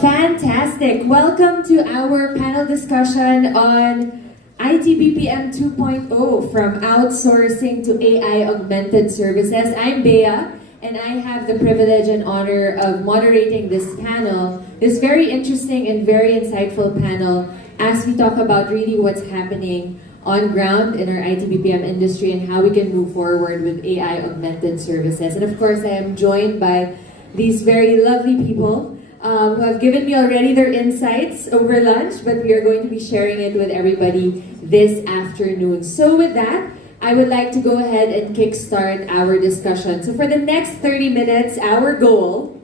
Fantastic. Welcome to our panel discussion on IT-BPM 2.0 from outsourcing to AI augmented services. I'm Bea, and I have the privilege and honor of moderating this panel, this very interesting and very insightful panel, as we talk about really what's happening on ground in our IT-BPM industry and how we can move forward with AI augmented services. And of course, I am joined by these very lovely people who have given me already their insights over lunch, but we are going to be sharing it with everybody this afternoon. So with that, I would like to go ahead and kickstart our discussion. So for the next 30 minutes, our goal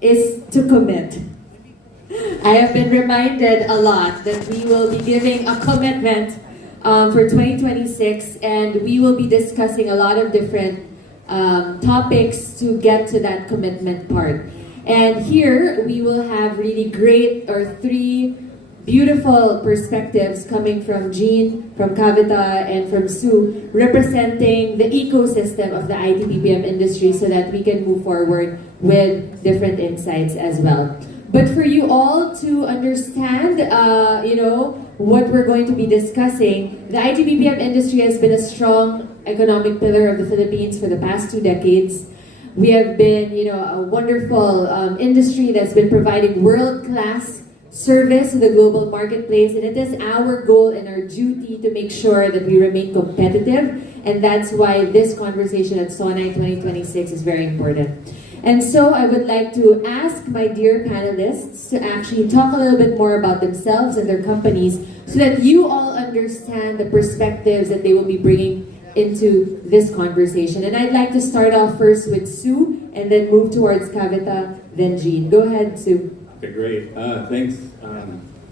is to commit. I have been reminded a lot that we will be giving a commitment for 2026, and we will be discussing a lot of different topics to get to that commitment part. And here we will have really great, or three beautiful perspectives coming from Jean, from Cavita, and from Su, representing the ecosystem of the IT-BPM industry so that we can move forward with different insights as well. But for you all to understand, what we're going to be discussing, the IT-BPM industry has been a strong economic pillar of the Philippines for the past 2 decades. We have been, a wonderful industry that's been providing world-class service to the global marketplace, and it is our goal and our duty to make sure that we remain competitive, and that's why this conversation at SONAI 2026 is very important. And so I would like to ask my dear panelists to actually talk a little bit more about themselves and their companies so that you all understand the perspectives that they will be bringing into this conversation. And I'd like to start off first with Su and then move towards Cavita, then Jean. Go ahead, Su. Okay, great. Thanks.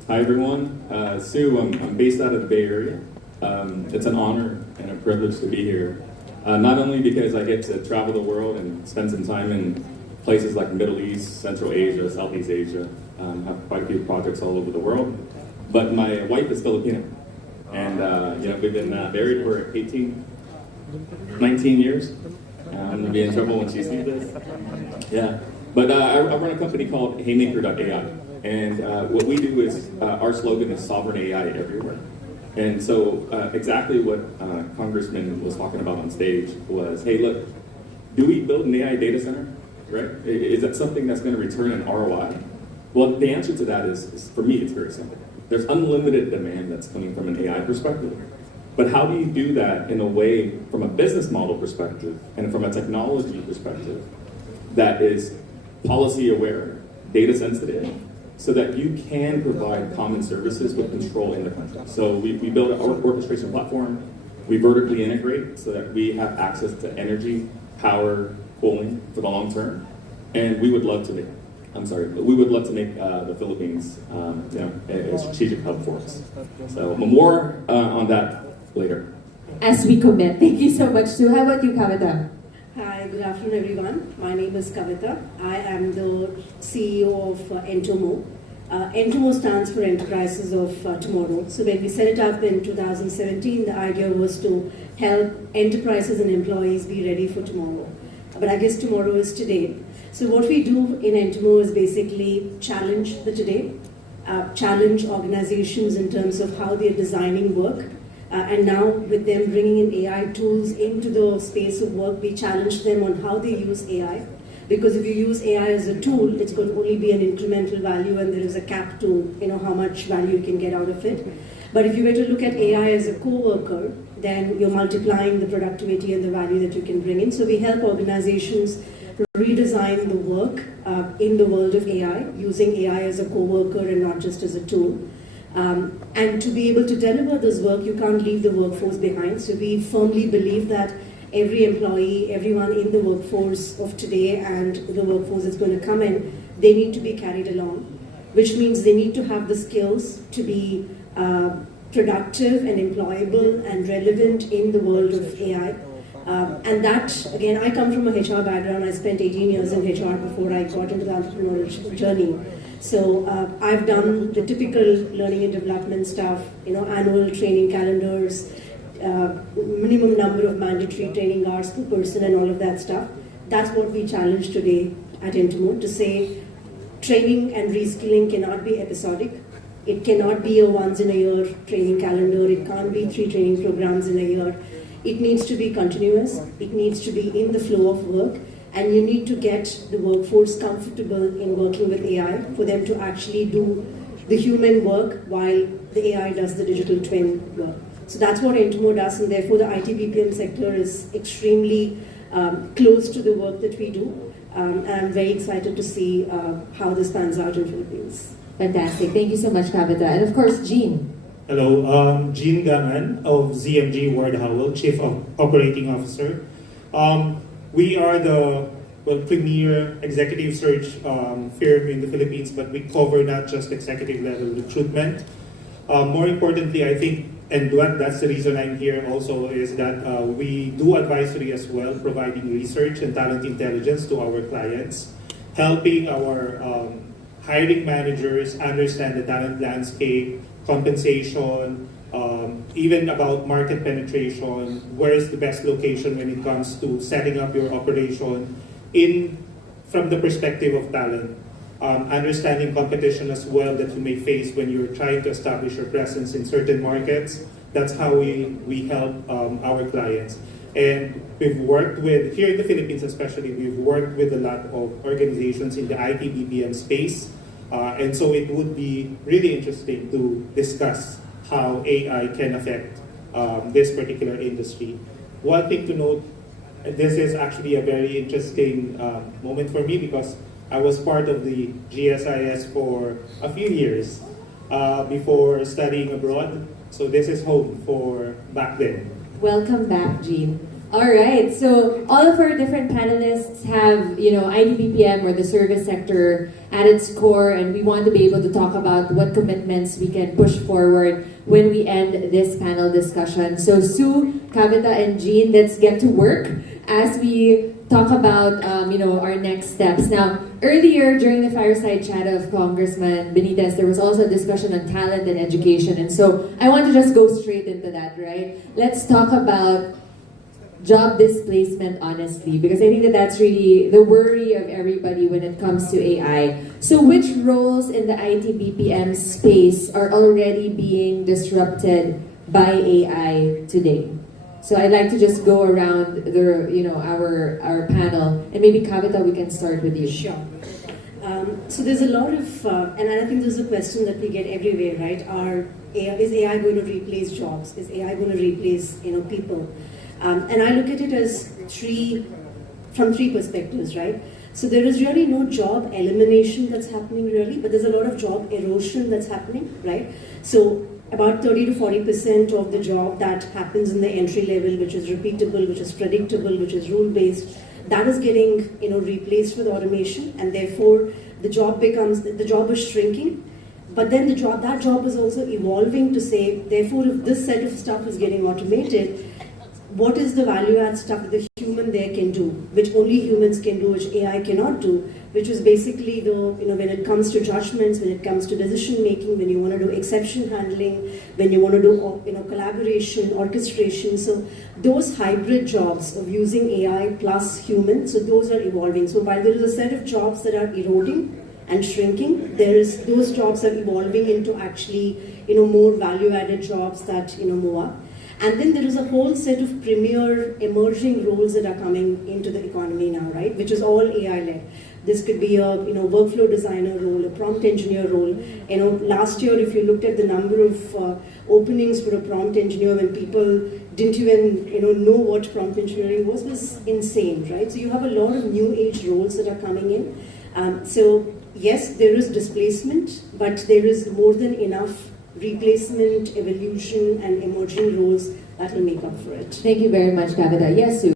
Hi, everyone. Su, I'm based out of the Bay Area. It's an honor and a privilege to be here. Not only because I get to travel the world and spend some time in places like the Middle East, Central Asia, Southeast Asia, have quite a few projects all over the world, but my wife is Filipino. And we've been married for 19 years. I'm gonna be in trouble when she sees this. Yeah, but I run a company called Haymaker.ai, and what we do is our slogan is sovereign AI everywhere. And so exactly what Congressman was talking about on stage was, hey, look, do we build an AI data center, right? Is that something that's going to return an ROI? Well, the answer to that is for me, it's very simple. There's unlimited demand that's coming from an AI perspective. But how do you do that in a way from a business model perspective and from a technology perspective that is policy aware, data sensitive, so that you can provide common services with control in the country? So we build our orchestration platform, we vertically integrate so that we have access to energy, power, cooling for the long term, and we would love to make the Philippines a strategic hub for us. So more on that later. As we commit. Thank you so much, Su. How about you, Cavita? Hi, good afternoon, everyone. My name is Cavita. I am the CEO of Entomo. Entomo stands for Enterprises of Tomorrow. So when we set it up in 2017, the idea was to help enterprises and employees be ready for tomorrow. But I guess tomorrow is today. So what we do in Entomo is basically challenge the today, challenge organizations in terms of how they're designing work. And now with them bringing in AI tools into the space of work, we challenge them on how they use AI. Because if you use AI as a tool, it's going to only be an incremental value, and there is a cap to how much value you can get out of it. But if you were to look at AI as a co-worker, then you're multiplying the productivity and the value that you can bring in. So we help organizations redesign the work in the world of AI, using AI as a co-worker and not just as a tool. And to be able to deliver this work, you can't leave the workforce behind. So we firmly believe that every employee, everyone in the workforce of today and the workforce that's going to come in, they need to be carried along, which means they need to have the skills to be productive and employable and relevant in the world of AI. And that, again, I come from a HR background. I spent 18 years in HR before I got into the entrepreneurial journey. So I've done the typical learning and development stuff, annual training calendars, minimum number of mandatory training hours per person and all of that stuff. That's what we challenge today at Entomo, to say training and reskilling cannot be episodic. It cannot be a once in a year training calendar. It can't be 3 training programs in a year. It needs to be continuous. It needs to be in the flow of work. And you need to get the workforce comfortable in working with AI for them to actually do the human work while the AI does the digital twin work. So that's what Entomo does, and therefore the IT-BPM sector is extremely close to the work that we do. And I'm very excited to see how this pans out in Philippines. Fantastic. Thank you so much, Cavita. And of course, Jean. Hello, Jean Kanan of ZMG Ward Howell, Chief Operating Officer. We are the premier executive search firm in the Philippines, but we cover not just executive level recruitment. More importantly, I think, and that's the reason I'm here also, is that we do advisory as well, providing research and talent intelligence to our clients, helping our hiring managers understand the talent landscape, compensation, even about market penetration, where is the best location when it comes to setting up your operation from the perspective of talent. Understanding competition as well that you may face when you're trying to establish your presence in certain markets. That's how we help our clients. And we've worked with, here in the Philippines especially, we've worked with a lot of organizations in the IT-BPM space. And so it would be really interesting to discuss how AI can affect this particular industry. One thing to note, this is actually a very interesting moment for me because I was part of the GSIS for a few years before studying abroad. So this is home for back then. Welcome back, Jean. All right, so all of our different panelists have, IT-BPM or the service sector at its core, and we want to be able to talk about what commitments we can push forward when we end this panel discussion. So Sue, Cavita, and Jean, let's get to work as we talk about, our next steps. Now, earlier during the fireside chat of Congressman Benitez, there was also a discussion on talent and education, and so I want to just go straight into that, right? Let's talk about job displacement, honestly, because I think that that's really the worry of everybody when it comes to AI. So which roles in the IT-BPM space are already being disrupted by AI today? So I'd like to just go around our panel, and maybe Cavita, we can start with you. Sure. So there's a lot of, and I think this is a question that we get everywhere, right? Is AI going to replace jobs? Is AI going to replace people? And I look at it as from three perspectives, right? So there is really no job elimination that's happening really, but there's a lot of job erosion that's happening, right? So about 30 to 40% of the job that happens in the entry level, which is repeatable, which is predictable, which is rule-based, that is getting replaced with automation, and therefore the job is shrinking. But then that job is also evolving to say, therefore, if this set of stuff is getting automated, what is the value add stuff that the human there can do, which only humans can do, which AI cannot do, which is basically when it comes to judgments, when it comes to decision making, when you want to do exception handling, when you want to do collaboration, orchestration. So those hybrid jobs of using AI plus human, so those are evolving. So while there is a set of jobs that are eroding and shrinking, those jobs are evolving into actually more value added jobs that move up. And then there is a whole set of premier emerging roles that are coming into the economy now, right? Which is all AI-led. This could be a workflow designer role, a prompt engineer role. Last year, if you looked at the number of openings for a prompt engineer when people didn't even know what prompt engineering was insane, right? So you have a lot of new age roles that are coming in. So yes, there is displacement, but there is more than enough replacement, evolution, and emerging roles that will make up for it. Thank you very much, Cavita. Yes, Sue.